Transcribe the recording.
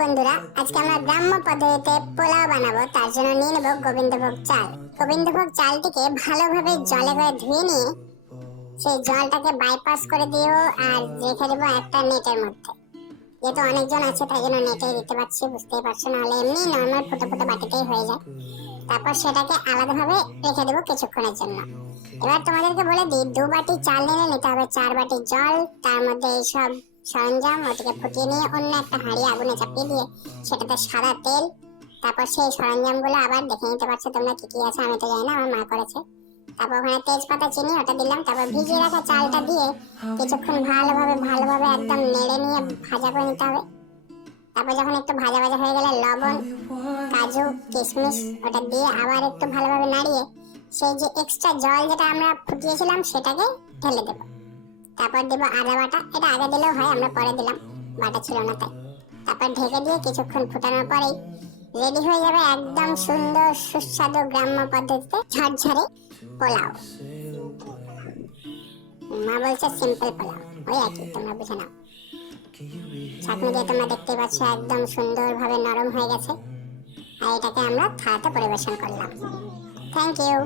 বন্ধুরা, আজকে আমরা গ্রাম্য পদ্ধতিতে পোলাও বানাবো। তার জন্য নিয়ে নেব গোবিন্দভোগ চাল। গোবিন্দভোগ চালটিকে ভালোভাবে জলে করে ধুয়ে নিয়ে সেই জলটাকে বাইপাস করে দিও আর রেখে দেবো একটা নেটের মধ্যে। যেহেতু অনেকজন আছে তাই জন্য নেটে দিতে পারছি, বুঝতেই পারছো, নাহলে এমনি নর্মাল ফুটো ফুটো বাটিতেই হয়ে যায়। তারপর সেটাকে আলাদাভাবে রেখে দেবো কিছুক্ষণের জন্য। এবার তোমাদেরকে বলে দিই, 2 বাটি চাল নিলে নিতে হবে 4 বাটি জল, তার মধ্যে এইসব সরঞ্জাম ওটিকে ফুটিয়ে নিয়ে অন্য একটা হাঁড়ি আগুনে চাপিয়ে দিয়ে সেটাতে সাদা তেল, তারপর সেই সরঞ্জামগুলো আবার দেখে নিতে পারছো তোমরা কি কি আছে, আমি তো জানি না, আমার মা করেছে। তারপর ওখানে তেজপাতা, চিনি ওটা দিলাম। তারপর ভিজিয়ে রাখা চালটা দিয়ে কিছুক্ষণ ভালোভাবে একদম নেড়ে নিয়ে ভাজা করে নিতে হবে। তারপর যখন একটু ভাজা ভাজা হয়ে গেলে লবণ, কাজু, কিশমিশ ওটা দিয়ে আবার একটু ভালোভাবে নাড়িয়ে সেই যে এক্সট্রা জল যেটা আমরা ফুটিয়েছিলাম সেটাকে ঢেলে দেব। তারপর দেব আদা বাটা, এটা আগে দিলেও হয়, আমরা পরে দিলাম, বাটা ছিল না তাই। তারপর ঢেকে দিয়ে কিছুক্ষণ ফুটানোর পরেই রেডি হয়ে যাবে একদম সুন্দর সুস্বাদু গ্রাম্য পদ্ধতিতে ঝরঝরে পোলাও। মা বলছে সিম্পল পোলাও, ওই একই, তোমরা বুঝে নাও। চাটনি দিয়ে তোমরা দেখতে পাচ্ছ একদম সুন্দরভাবে নরম হয়ে গেছে। আর এটাকে আমরা থালাতে পরিবেশন করলাম। Thank you.